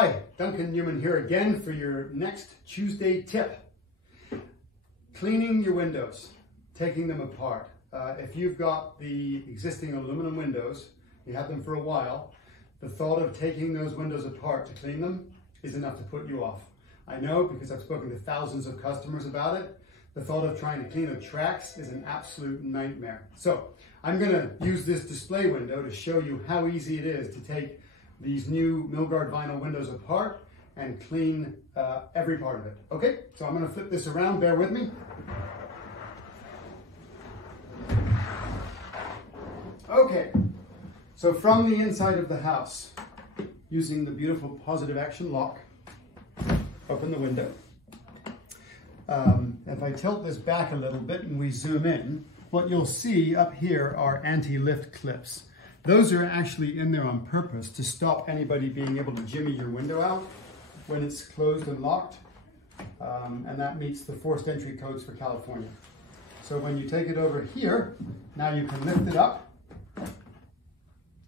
Hi, Duncan Newman here again for your next Tuesday tip. Cleaning your windows, taking them apart. If you've got the existing aluminum windows, you had them for a while, the thought of taking those windows apart to clean them is enough to put you off. I know because I've spoken to thousands of customers about it. The thought of trying to clean the tracks is an absolute nightmare. So I'm going to use this display window to show you how easy it is to take these new Milgard vinyl windows apart and clean every part of it. Okay, so I'm going to flip this around, bear with me. Okay, so from the inside of the house, using the beautiful positive action lock, open the window. If I tilt this back a little bit and we zoom in, what you'll see up here are anti-lift clips. Those are actually in there on purpose to stop anybody being able to jimmy your window out when it's closed and locked. And that meets the forced entry codes for California. So when you take it over here, now you can lift it up,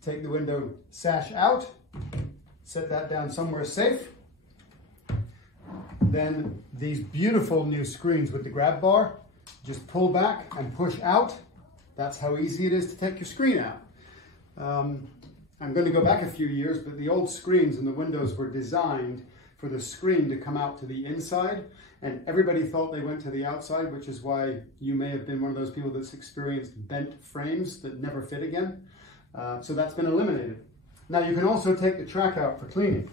take the window sash out, set that down somewhere safe. Then these beautiful new screens with the grab bar, just pull back and push out. That's how easy it is to take your screen out. I'm going to go back a few years, but the old screens in the windows were designed for the screen to come out to the inside, and everybody thought they went to the outside, which is why you may have been one of those people that's experienced bent frames that never fit again. So that's been eliminated. Now you can also take the track out for cleaning.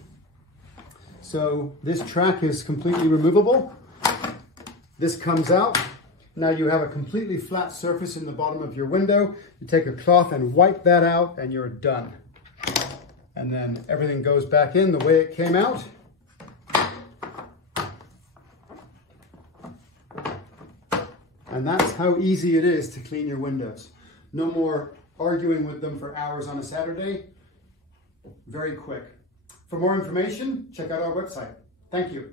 So this track is completely removable. This comes out. Now you have a completely flat surface in the bottom of your window. You take a cloth and wipe that out and you're done. And then everything goes back in the way it came out. And that's how easy it is to clean your windows. No more arguing with them for hours on a Saturday. Very quick. For more information, check out our website. Thank you.